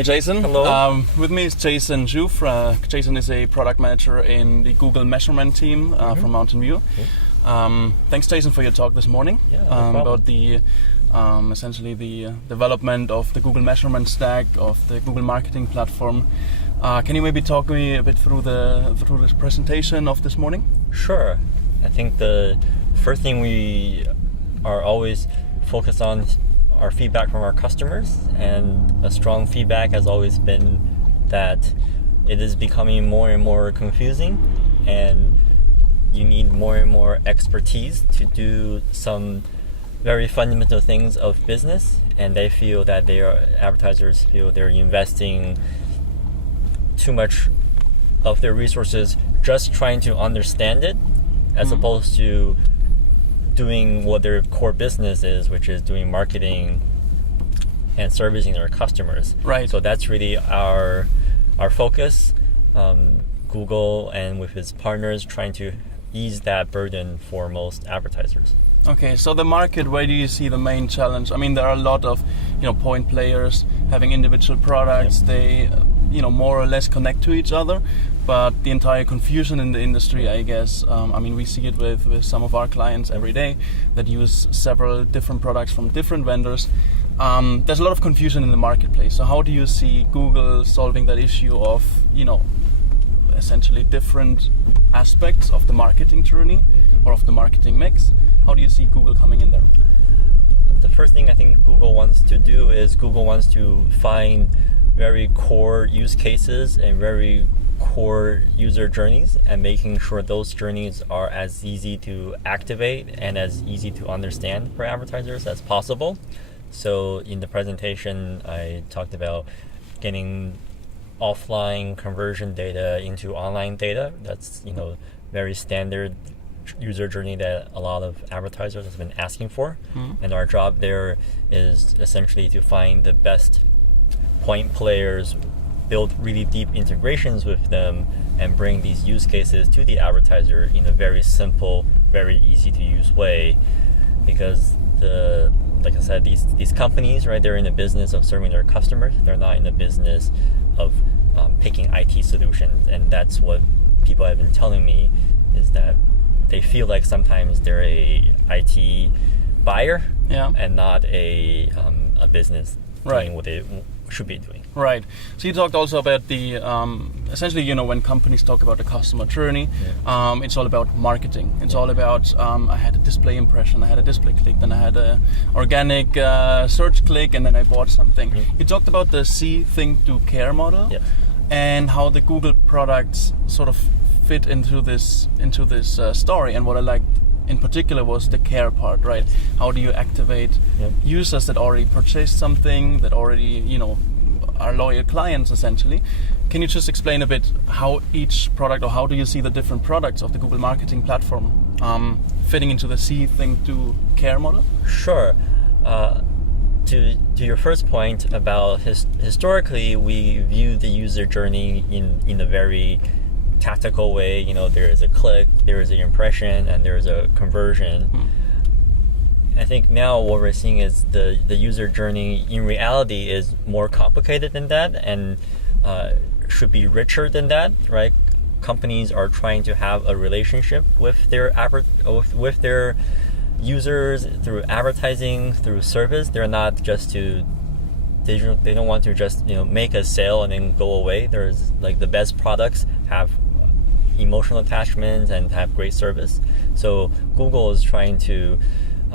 Hi, Jason. Hello. With me is Jason Jouf. Jason is a product manager in the Google measurement team from Mountain View. Thanks, Jason, for your talk this morning about the essentially the development of the Google measurement stack of the Google marketing platform. Can you maybe talk me a bit through this presentation of this morning? Sure. I think the first thing we are always focused on our feedback from our customers, and a strong feedback has always been that it is becoming more and more confusing, and you need more and more expertise to do some very fundamental things of business, and they feel that advertisers feel they're investing too much of their resources just trying to understand it, as opposed to doing what their core business is, which is doing marketing and servicing their customers. Right. So that's really our focus. Google and with its partners trying to ease that burden for most advertisers. Okay, so the market, where do you see the main challenge? I mean, there are a lot of point players having individual products. Yep. They more or less connect to each other, but the entire confusion in the industry, I guess, we see it with some of our clients every day that use several different products from different vendors. There's a lot of confusion in the marketplace. So how do you see Google solving that issue of essentially different aspects of the marketing journey or of the marketing mix? How do you see Google coming in there? The first thing I think Google wants to do is Google wants to find very core use cases and very core user journeys, and making sure those journeys are as easy to activate and as easy to understand for advertisers as possible. So in the presentation, I talked about getting offline conversion data into online data. That's very standard user journey that a lot of advertisers have been asking for. And our job there is essentially to find the best point players, build really deep integrations with them, and bring these use cases to the advertiser in a very simple, very easy to use way. Because like I said, these companies, right, they're in the business of serving their customers. They're not in the business of picking IT solutions. And that's what people have been telling me, is that they feel like sometimes they're a IT buyer and not a business doing what they should be doing. Right. So you talked also about the essentially, when companies talk about the customer journey, it's all about marketing. It's all about I had a display impression, I had a display click, then I had a organic search click, and then I bought something. You talked about the see, think, do, care model, and how the Google products sort of fit into this story. And what I liked in particular was the care part, right? How do you activate users that already purchased something, that already are loyal clients essentially? Can you just explain a bit how each product, or how do you see the different products of the Google marketing platform fitting into the see, think, do, care model? Sure. To your first point about historically, we view the user journey in a very tactical way. There is a click, there is an impression, and there is a conversion. I think now what we're seeing is the user journey in reality is more complicated than that, and should be richer than that, right? Companies are trying to have a relationship with their users through advertising, through service. They're not just they don't want to just make a sale and then go away. There's the best products have emotional attachments and have great service. So Google is trying to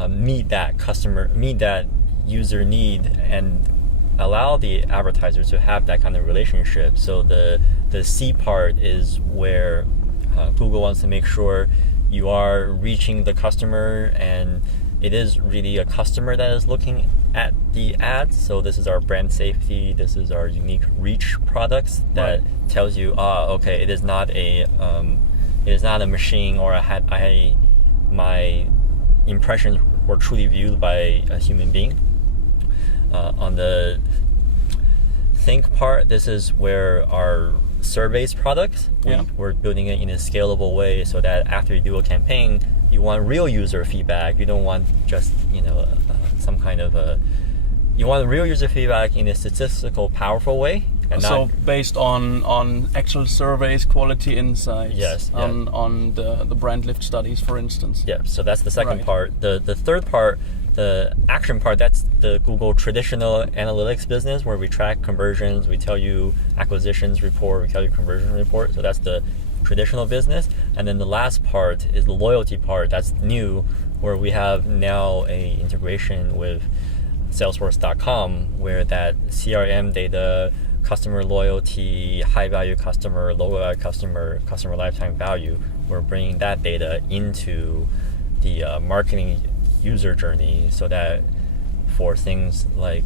meet that user need and allow the advertisers to have that kind of relationship. So the C part is where Google wants to make sure you are reaching the customer, and it is really a customer that is looking at the ads. So this is our brand safety, this is our unique reach products that tells you, okay, it is not a machine, or my impressions were truly viewed by a human being. On the think part, this is where our surveys products, we're building it in a scalable way so that after you do a campaign, you want real user feedback. You don't want just some kind of a you want real user feedback in a statistical, powerful way. And so based on actual surveys, quality insights, yes, on the brand lift studies, for instance. Yeah, so that's the second part. The third part, the action part, that's the Google traditional analytics business where we track conversions, we tell you acquisitions report, we tell you conversion report. So that's the traditional business. And then the last part is the loyalty part. That's new, where we have now a integration with Salesforce.com where that CRM data, customer loyalty, high value customer, low value customer, customer lifetime value, we're bringing that data into the marketing user journey so that for things like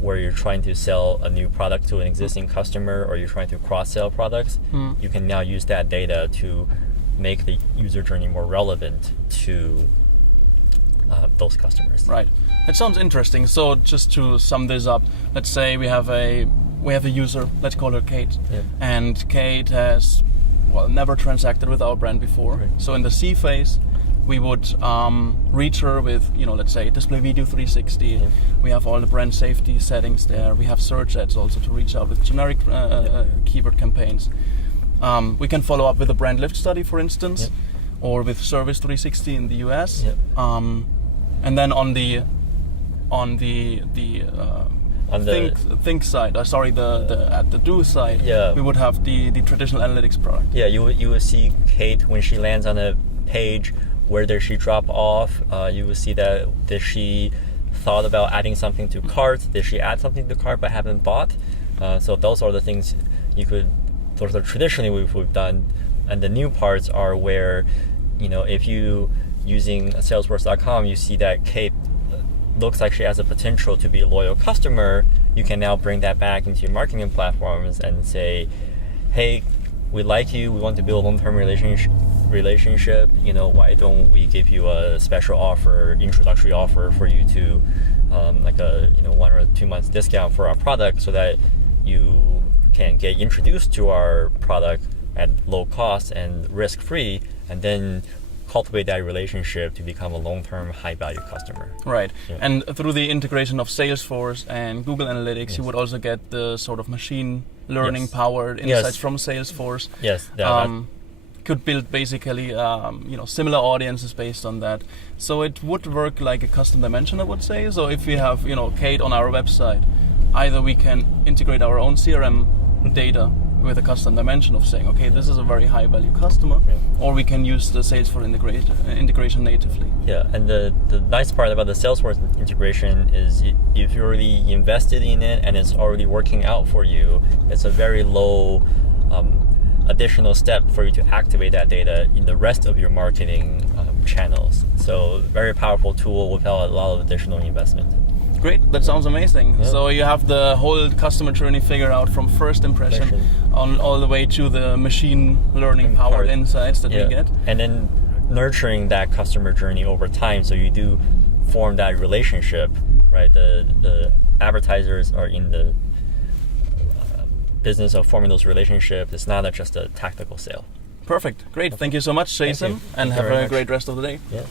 where you're trying to sell a new product to an existing customer or you're trying to cross-sell products, you can now use that data to make the user journey more relevant to those customers. Right. It sounds interesting. So just to sum this up, let's say we have a user, let's call her Kate, and Kate has never transacted with our brand before. Right. So in the C phase, we would reach her with, let's say display video 360. Yeah. We have all the brand safety settings there. We have search ads also to reach out with generic keyword campaigns. We can follow up with a brand lift study, for instance, or with Service 360 in the US. And then on the think side, at the do side, we would have the traditional analytics product. Yeah, you would see Kate when she lands on a page. Where does she drop off? You will see that did she thought about adding something to cart? Did she add something to cart but haven't bought? So those are the things those are traditionally we've done. And the new parts are where, if you using Salesforce.com, you see that Kate looks like she has a potential to be a loyal customer. You can now bring that back into your marketing platforms and say, hey, we like you, we want to build a long-term relationship, why don't we give you a special offer, introductory offer for you to like a 1 or 2 months discount for our product so that you can get introduced to our product at low cost and risk-free, and then cultivate that relationship to become a long-term high-value customer. Right. Yeah. And through the integration of Salesforce and Google Analytics, you would also get the sort of machine learning powered insights from Salesforce. Yes. Could build basically similar audiences based on that. So it would work like a custom dimension, I would say. So if we have Kate on our website, either we can integrate our own CRM data with a custom dimension of saying, okay, this is a very high value customer, or we can use the Salesforce integration natively. Yeah, and the nice part about the Salesforce integration is if you're already invested in it and it's already working out for you, it's a very low additional step for you to activate that data in the rest of your marketing channels. So very powerful tool without a lot of additional investment. Great, that sounds amazing. Yeah. So you have the whole customer journey figured out from first impression on all the way to the machine learning powered insights that we get. And then nurturing that customer journey over time, so you do form that relationship, right? The advertisers are in the business of forming those relationships. It's not just a tactical sale. Perfect, great. Thank you so much, Jason, and have a great rest of the day. Yeah.